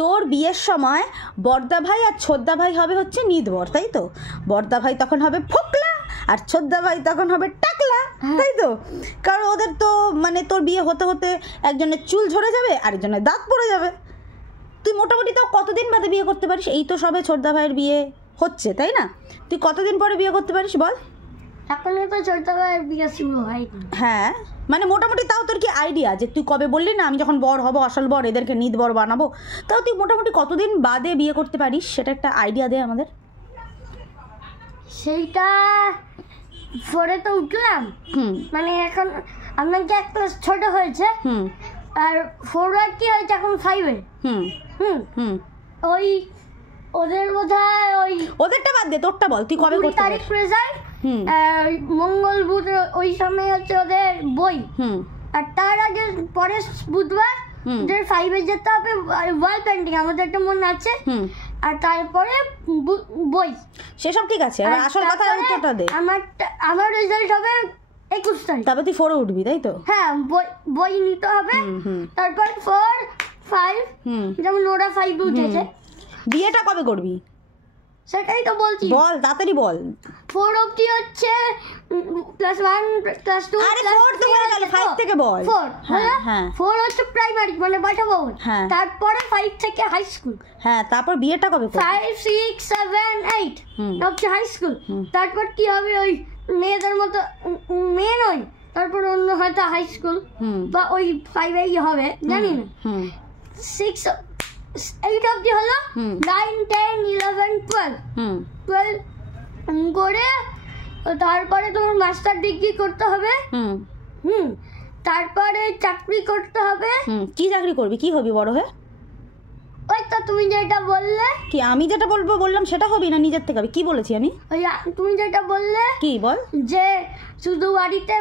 তোর বিয়ের সময় বড়দা ভাই আর ছোদ্দা ভাই হবে হচ্ছে নিদবর, তাই তো? বড়দা ভাই তখন হবে ফোকলা আর ছোদ্দা ভাই তখন হবে টাকলা, তাই তো? কারণ ওদের তো মানে তোর বিয়ে হতে হতে একজনের চুল ঝরে যাবে, আরেকজনের দাঁত পড়ে যাবে। তুই মোটামুটি তাও কতদিন বাদে বিয়ে করতে পারিস? এই তো সবে ছোদ্দা ভাইয়ের বিয়ে হচ্ছে, তাই না? তুই কতদিন পরে বিয়ে করতে পারিস বল? এখনো তো ছোদ্দা ভাইয়ের বিয়ে শুরু হয়নি। হ্যাঁ, মানে মোটামুটি তাও তোর কি আইডিয়া যে তুই কবে বললি না আমি যখন বর হব, আসল বর, এদেরকে নিদ বর বানাবো, তাও তুই মোটামুটি কতদিন বাদে বিয়ে করতে পারিস সেটা একটা আইডিয়া দে আমাদের। সেইটা 4-এ তো উঠলাম, মানে এখন আপনাকে এক ক্লাস ছোট হয়েছে, আর 4 কি হয়েছে এখন 5-এ। ওই ওদের বোধহয় ওই ওদেরটা বাদ দে, তোরটা বল তুই কবে করতে তারিখ রেজাল্ট, মঙ্গল বুধ ওই সময় হচ্ছে ওদের বই, আর তার আগে পরের বুধবার ওদের 5-এ যেতে হবে ওয়াল পেন্টিং, আমাদের একটা মনে আছে, আর তারপরে বই, সেসব ঠিক আছে। আর আসল কথা উত্তরটা দে। আমার রেজাল্ট হবে 21 তারিখ, তারপর তুই 4-এ উঠবি, তাই তো? হ্যাঁ, বই নিতে হবে, তারপর 4, 5, যেমন ওরা 5 উঠেছে। বিয়েটা কবে করবি সেটাই তো বলছি, বল তাড়াতাড়ি বল। 4 অবধি হচ্ছে +1 +2, আরে 4 তো বলে গেল, 5 থেকে বল। 4, হ্যাঁ 4 হচ্ছে প্রাইমারি মানে বাটা ভবন, তারপরে 5 থেকে হাই স্কুল, হ্যাঁ, তারপর বিয়েটা কবে করবি? 5, 6, 7, 8 হচ্ছে হাই স্কুল। তারপর কি হবে, ওই মেয়েদের মতো মেয়ে নয়, তারপর অন্য হয়তো হাই স্কুল বা ওই 5-এই হবে, জানি না। 6, 8 অবধি হলো, 9, 10, 11, 12 করে তারপরে তোমার মাস্টার ডিগ্রি করতে হবে, তারপরে চাকরি করতে হবে। কি চাকরি করবি, কি হবি বড় হয়ে? ওই তো তুমি যেটা বললে। কি আমি যেটা বললাম সেটা হবি না নিজের থেকে হবে? কি বলেছি আমি? ওই তুমি যেটা বললে, কি বল? যে শুধু বাড়িতে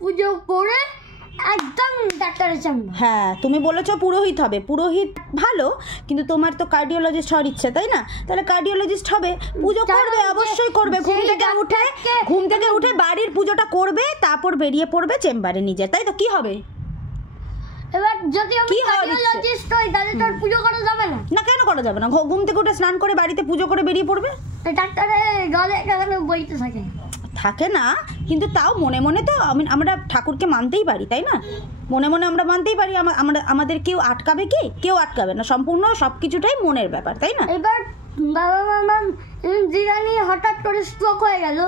পুজো করে একদম ডাক্তারের সামনে। হ্যাঁ, তুমি বলেছো পুরোহিত হবে। পুরোহিত ভালো, কিন্তু তোমার তো কার্ডিওলজিস্ট হওয়ার ইচ্ছে, তাই না? তাহলে কার্ডিওলজিস্ট হবে, পুজো করবে, অবশ্যই করবে। ঘুম থেকে উঠে বাড়ির পুজোটা করবে, তারপর বেরিয়ে পড়বে চেম্বারে নিজে, তাই তো? কি হবে? এবার যদি আমি কার্ডিওলজিস্ট হই তাহলে তোর পুজো করা যাবে না? না, কেন করা যাবে না? ঘুম থেকে উঠে স্নান করে বাড়িতে পুজো করে বেরিয়ে পড়বে। ডাক্তারের গলে কেন বইতে থাকে না, কিন্তু তাও মনে মনে তো আমরা ঠাকুরকে মানতেই পারি, তাই না? মনে মনে আমরা মানতেই পারি। আমাদের কেউ আটকাবে কি? কেউ আটকাবে না। সম্পূর্ণ সবকিছুটাই মনের ব্যাপার, তাই না? এবার বাবা মামা জিরানি হঠাৎ করে স্ট্রোক হয়ে গেল,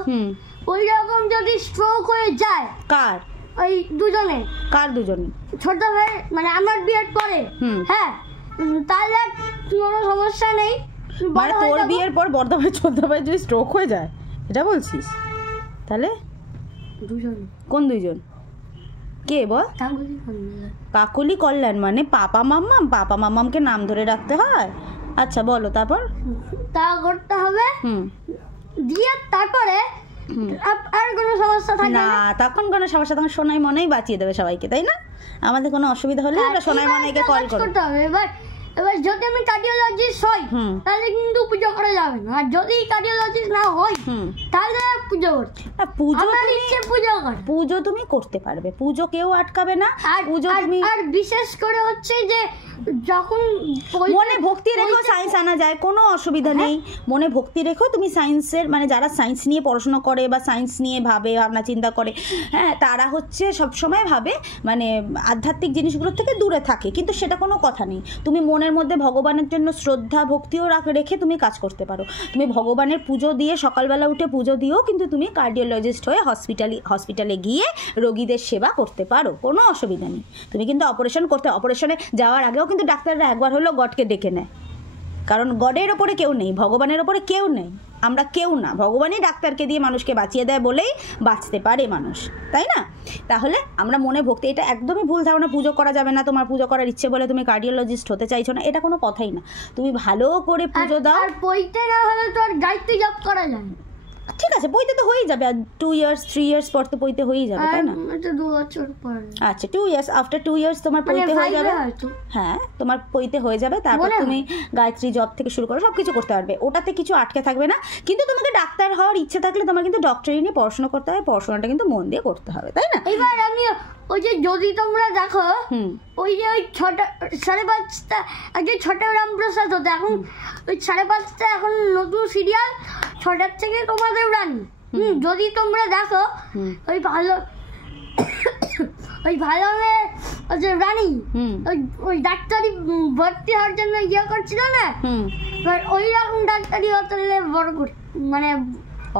ওই রকম যদি স্ট্রোক হয়ে যায়, কার? ওই দুজনে। কার দুজনে? ছোট ভাই, মানে আমার বিয়ের পরে। হ্যাঁ, তাহলে কোনো সমস্যা নেই। মানে তোর বিয়ের পর বড়দা ভাই ছোট ভাই যদি স্ট্রোক হয়ে যায়, এটা বলছিস? তাহলে দুজন। কোন দুইজন? কে বল? কাকলি কল্যাণ মানে পাপা মাম্মামকে নাম ধরে রাখতে হয়? আচ্ছা, বলো তারপর। তা করতে হবে, দিয়ে তারপরে আর কোনো সমস্যা থাকে না। তখন কোনো সমস্যা, তখন সোনাই মনেই বাঁচিয়ে দেবে সবাইকে, তাই না? আমাদের কোনো অসুবিধা হলে আমরা সোনাই মনেকে কল করতে হবে। এবার যদি আমি কার্ডিওলজিস্ট হই তাহলে কিন্তু পুজো করা যাবে না, আর যদি কার্ডিওলজিস্ট না হই তাহলে পুজো করতে। পুজো তুমি করতে পারবে, পুজো কেউ আটকাবে না। আর বিশেষ করে হচ্ছে যে যখন মনে ভক্তি রেখো সায়েন্স আনা যায়, কোনো অসুবিধা নেই। মনে ভক্তি রেখো। তুমি সায়েন্সের মানে যারা সায়েন্স নিয়ে পড়াশোনা করে বা সায়েন্স নিয়ে ভাবনা চিন্তা করে, হ্যাঁ, তারা হচ্ছে সবসময় ভাবে মানে আধ্যাত্মিক জিনিসগুলোর থেকে দূরে থাকে, কিন্তু সেটা কোনো কথা নেই। তুমি মনের মধ্যে ভগবানের জন্য শ্রদ্ধা ভক্তিও রেখে তুমি কাজ করতে পারো। তুমি ভগবানের পুজো দিয়ে সকালবেলা উঠে পুজো দিয়েও কিন্তু তুমি কার্ডিওলজিস্ট হয়ে হসপিটালে গিয়ে রোগীদের সেবা করতে পারো, কোনো অসুবিধা নেই। তুমি কিন্তু অপারেশনে যাওয়ার আগেও কিন্তু ডাক্তাররা একবার হলো গডকে ডেকে নেয়, কারণ গডের ওপরে কেউ নেই, ভগবানের ওপরে কেউ নেই, আমরা কেউ না। ভগবানই ডাক্তারকে দিয়ে মানুষকে বাঁচিয়ে দেয় বলেই বাঁচতে পারে মানুষ, তাই না? তাহলে আমরা মনে ভক্তি, এটা একদমই ভুল ধারণা। পুজো করা যাবে না, তোমার পুজো করার ইচ্ছে বলে তুমি কার্ডিওলজিস্ট হতে চাইছো না, এটা কোনো কথাই না। তুমি ভালো করে পুজো দাও। আর বইতে না হলে তো আর গায়ত্রী জপ করা যায়। ঠিক আছে, পইতে তো হয়েই যাবে, আর 2 ইয়ার্স 3 ইয়ার্স পর তো পইতে হয়েই যাবে, তাই না? এটা 2 বছর পর। আচ্ছা 2 ইয়ার্স, আফটার 2 ইয়ার্স তোমার পইতে হয়ে যাবে। হ্যাঁ তোমার পইতে হয়ে যাবে, তারপর তুমি গায়ত্রী জব থেকে শুরু করে সব কিছু করতে পারবে, ওটাতে কিছু আটকে থাকবে না। কিন্তু তোমাকে ডাক্তার হওয়ার ইচ্ছে থাকলে তোমার কিন্তু ডক্টরি নিয়ে পড়াশোনা করতে হবে, পড়াশোনাটা কিন্তু মন দিয়ে করতে হবে, তাই না? এবার আমি ওই যে যদি তোমরা দেখো ওই যে ওই 6টা 5:30 আগে 6টা রামপ্রসাদ হতো, এখন ওই 5:30 এখন নতুন সিরিয়াল 6টার থেকে তোমাদের রানী। যদি তোমরা দেখো ওই ভালো ওই ভালো ওই যে রানী ওই ডাক্তারি ভর্তি হওয়ার জন্য ইয়ে করছিল না, এবার ওই রকম ডাক্তারি হতে বড় করে মানে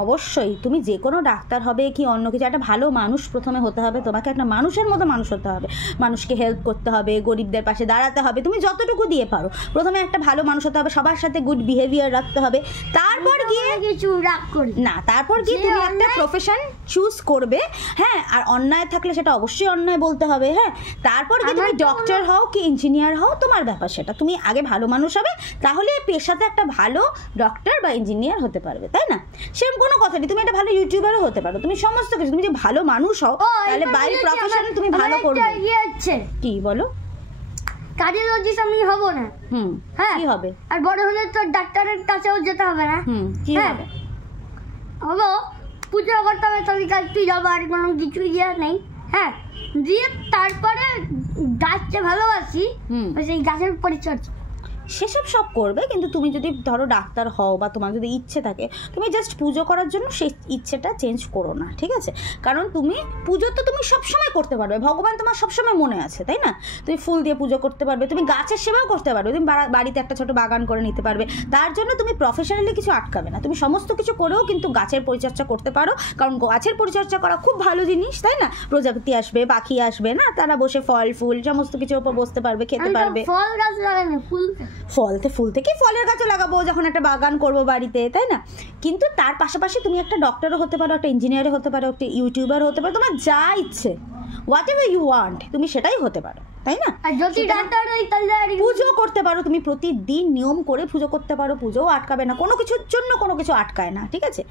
অবশ্যই তুমি যে কোনো ডাক্তার হবে কি অন্য কিছু, একটা ভালো মানুষ প্রথমে হতে হবে, তোমাকে একটা মানুষের মতো মানুষ হতে হবে, মানুষকে হেল্প করতে হবে, গরিবদের পাশে দাঁড়াতে হবে, তুমি যতটুকু দিয়ে পারো প্রথমে একটা ভালো মানুষ হতে হবে, সবার সাথে গুড বিহেভিয়ার রাখতে হবে, তারপর গিয়ে কিছু রাগ করি না, তারপর গিয়ে তুমি একটা প্রফেশন চুজ করবে। হ্যাঁ, আর অন্যায় থাকলে সেটা অবশ্যই অন্যায় বলতে হবে। হ্যাঁ, তারপর গিয়ে তুমি ডক্টর হও কি ইঞ্জিনিয়ার হও তোমার ব্যাপার, সেটা তুমি আগে ভালো মানুষ হবে, তাহলে পেশাতে একটা ভালো ডক্টর বা ইঞ্জিনিয়ার হতে পারবে, তাই না? সেরকম কোনো কথা নেই, তুমি একটা ভালো ইউটিউবারও হতে পারো, তুমি সমস্ত কিছু, তুমি যে ভালো মানুষ হও তাহলে বাই প্রফেশন তুমি ভালো করবে। কি বলো? কার্ডিওলজিস্ট আমি হব না। হ্যাঁ কি হবে? আর বড় হলে তো ডাক্তারের কাছেও যেতে হবে না। কি হবে? হবো পুজো করতে হবে, তবে গাছটি যাবো, আর কোনো কিছু ইয়ে নেই। হ্যাঁ, দিয়ে তারপরে গাছকে ভালোবাসি, সেই গাছের পরিচর্যা সেসব সব করবে। কিন্তু তুমি যদি ধরো ডাক্তার হও বা তোমার যদি ইচ্ছে থাকে, তুমি জাস্ট পুজো করার জন্য সেই ইচ্ছেটা চেঞ্জ করো না, ঠিক আছে? কারণ তুমি পুজো তো তুমি সবসময় করতে পারবে, ভগবান তোমার সবসময় মনে আছে, তাই না? তুমি ফুল দিয়ে পুজো করতে পারবে, তুমি গাছের সেবাও করতে পারবে, তুমি বাড়িতে একটা ছোট বাগান করে নিতে পারবে, তার জন্য তুমি প্রফেশনালি কিছু আটকাবে না, তুমি সমস্ত কিছু করেও কিন্তু গাছের পরিচর্যা করতে পারো, কারণ গাছের পরিচর্যা করা খুব ভালো জিনিস, তাই না? প্রজাপতি আসবে, পাখি আসবে, না তারা বসে ফল ফুল সমস্ত কিছুর উপর বসতে পারবে, খেতে পারবে। ফল গাছ লাগানো, ফুল থেকে ফলের গাছও লাগাবো যখন একটা বাগান করবো বাড়িতে, তাই না? কিন্তু তার পাশাপাশি তুমি একটা ডক্টরও হতে পারো, একটা ইঞ্জিনিয়ারও হতে পারো, একটা ইউটিউবার হতে পারো, তোমার যা ইচ্ছে হোয়াট এভার ইউ ওয়ান্ট তুমি সেটাই হতে পারো, তাই না? পুজো করতে পারো, তুমি প্রতিদিন নিয়ম করে পুজো করতে পারো, পুজোও আটকাবে না, কোনো কিছুর জন্য কোনো কিছু আটকায় না, ঠিক আছে?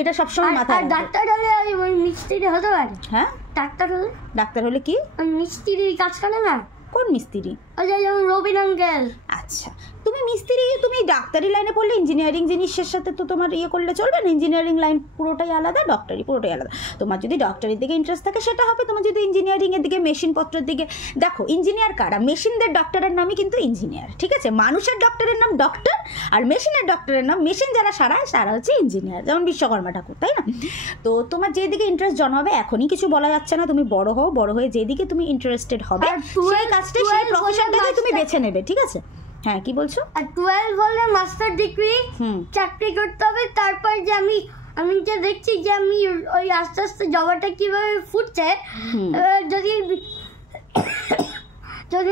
এটা সবসময় মাথায় রাখবে। ডাক্তার হলে ওই মিস্ত্রি হতে পারে। হ্যাঁ, ডাক্তার হলে কি ওই মিস্ত্রি কাজ করে না? কোন মিস্ত্রি? যেমন রবিন আঙ্কেল। আচ্ছা, তুমি মিস্ত্রি, তুমি ডাক্তারি লাইনে পড়লে ইঞ্জিনিয়ারিং জিনিসের সাথে তো তোমার ইয়ে করলে চলবে না, ইঞ্জিনিয়ারিং লাইন পুরোটাই আলাদা, ডক্টরি পুরোটাই আলাদা। তোমার যদি ডক্টরির দিকে ইন্টারেস্ট থাকে সেটা হবে, তোমার যদি ইঞ্জিনিয়ারিংয়ের দিকে মেশিনপত্রের দিকে, দেখো ইঞ্জিনিয়ার কারা? মেশিনদের ডক্টরের নামই কিন্তু ইঞ্জিনিয়ার, ঠিক আছে? মানুষের ডক্টরের নাম ডক্টর, আর মেশিনের ডক্টরের নাম, মেশিন যারা সারায় তারা হচ্ছে ইঞ্জিনিয়ার, যেমন বিশ্বকর্মা ঠাকুর, তাই না? তো তোমার যেদিকে ইন্টারেস্ট জন্মাবে, এখনই কিছু বলা যাচ্ছে না, তুমি বড় হও, বড় হয়ে যেদিকে তুমি ইন্টারেস্টেড হবে সেই কাজটা, সেই প্রফেশনটাকে তুমি বেছে নেবে, ঠিক আছে? হ্যাঁ, কি বলছো? আর 12 হলে মাস্টার ডিগ্রি চাকরি করতে হবে, তারপর যে আমি যে দেখছি যে আমি ওই আস্তে আস্তে জবাটা কিভাবে ফুটছে, যদি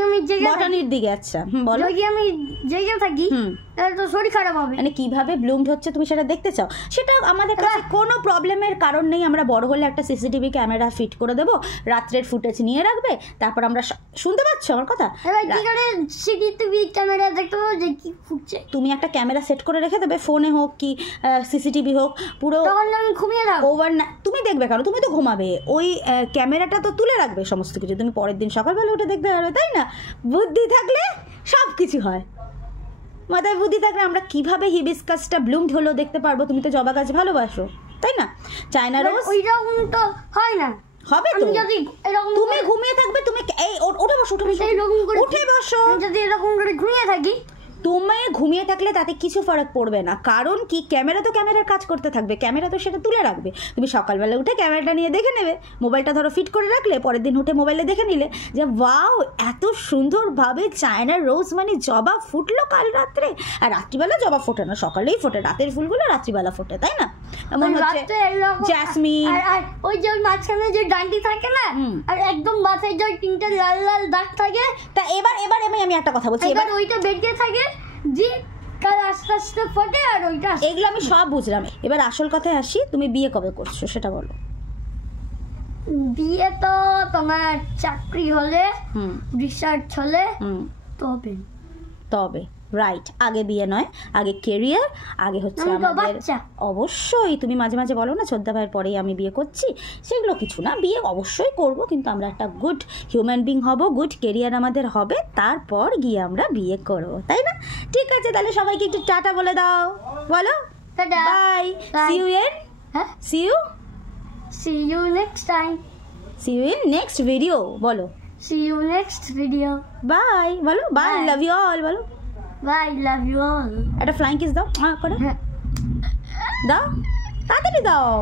আমি বটানির দিকে, আচ্ছা বলো, যদি আমি জেগে থাকি তাহলে তো শরীর খারাপ হবে। মানে কিভাবে ব্লুমড হচ্ছে তুমি সেটা দেখতে চাও, সেটা আমাদের কাছে কোনো প্রবলেমের কারণ নেই। আমরা বড় হলে একটা সিসিটিভি ক্যামেরা ফিট করে দেবো, রাত্রের ফুটেজ নিয়ে রাখবে, তারপর আমরা শুনতে পাচ্ছ আমার কথা? এবার কি করে সিসিটিভি ক্যামেরা দেখতে পাবো যে কি ফুটছে? তুমি একটা ক্যামেরা সেট করে রেখে দেবে, ফোনে হোক কি সিসিটিভি হোক, পুরো তখন আমি ঘুমিয়ে থাকবো। ওভার না, তুমি দেখবে কারণ তুমি তো ঘুমাবে, ওই ক্যামেরাটা তো তুলে রাখবে সমস্ত কিছু, তুমি পরের দিন সকালবেলা উঠে দেখতে পারবে, তাই না? বুদ্ধি থাকলে সব কিছু হয়, মাথায় বুদ্ধি থাকলে আমরা কিভাবে হিবিস্কাসটা ব্লুমড হলো দেখতে পারবো। তুমি তো জবা গাছ ভালোবাসো, তাই না? চায়না রোজ ওইরকম তো হয় না, হবে তো। যদি এরকম তুমি ঘুমিয়ে থাকবে, তুমি এই উঠে বসো, উঠে বসো, যদি এরকম করে ঘুমিয়ে থাকি, তুমি ঘুমিয়ে থাকলে তাতে কিছু ফারাক পড়বে না, কারণ কি ক্যামেরা তো ক্যামেরার কাজ করতে থাকবে, ক্যামেরা তো সেটা তুলে রাখবে। তুমি সকালবেলা উঠে ক্যামেরাটা নিয়ে দেখে নেবে, মোবাইলটা ধরো ফিট করে রাখলে, পরের দিন উঠে মোবাইলে দেখে নিলে যে ওয়াও এত সুন্দরভাবে চায়না রোজ মানে জবা ফুটলো কাল রাত্রে। আর রাত্রিবেলা জবা ফোটে না, সকালেই ফোটে, রাতের ফুলগুলো রাত্রিবেলা ফোটে, তাই না? এমন হচ্ছে জ্যাসমিন, আর ওই যে মাঝখানে যে ডান্ডি থাকে না, আর একদম মাথায় যে তিনটে লাল লাল দাগ থাকে, তা এবার আমি একটা কথা বলছি, এবার ওইটা বেরিয়ে থাকে যে কাল আস্তে আস্তে ফোটে, আর ওইটা এগুলো আমি সব বুঝলাম। এবার আসল কথায় আসি, তুমি বিয়ে কবে করছো সেটা বলো। বিয়ে তো তোমার চাকরি হলে, রিসার্চ হলে তবে। তবে রাইট, আগে বিয়ে নয়, আগে কেরিয়ার, আগে হচ্ছে আমি তো আমাদের। বাচ্চা। অবশ্যই তুমি মাঝে মাঝে বলো না ছোদ্দা ভাইয়ের পরেই আমি বিয়ে করছি, সেগুলো কিছু না, বিয়ে অবশ্যই করব, কিন্তু আমরা একটা গুড হিউম্যান বিং হব, গুড কেরিয়ার আমাদের হবে, তারপর গিয়ে আমরা বিয়ে করব, তাই না? ঠিক আছে, তাহলে সবাইকে একটু টাটা বলে দাও, বলো tata. Bye, Bye. See you in হ্যাঁ, see you see you next time. See you in next video, বলো See you next video. Bye, বলো bye, Bye. Love you all, বলো Bye, love you all. একটা flying kiss দাও করে, হ্যাঁ। দাও তাড়াতাড়ি দাও।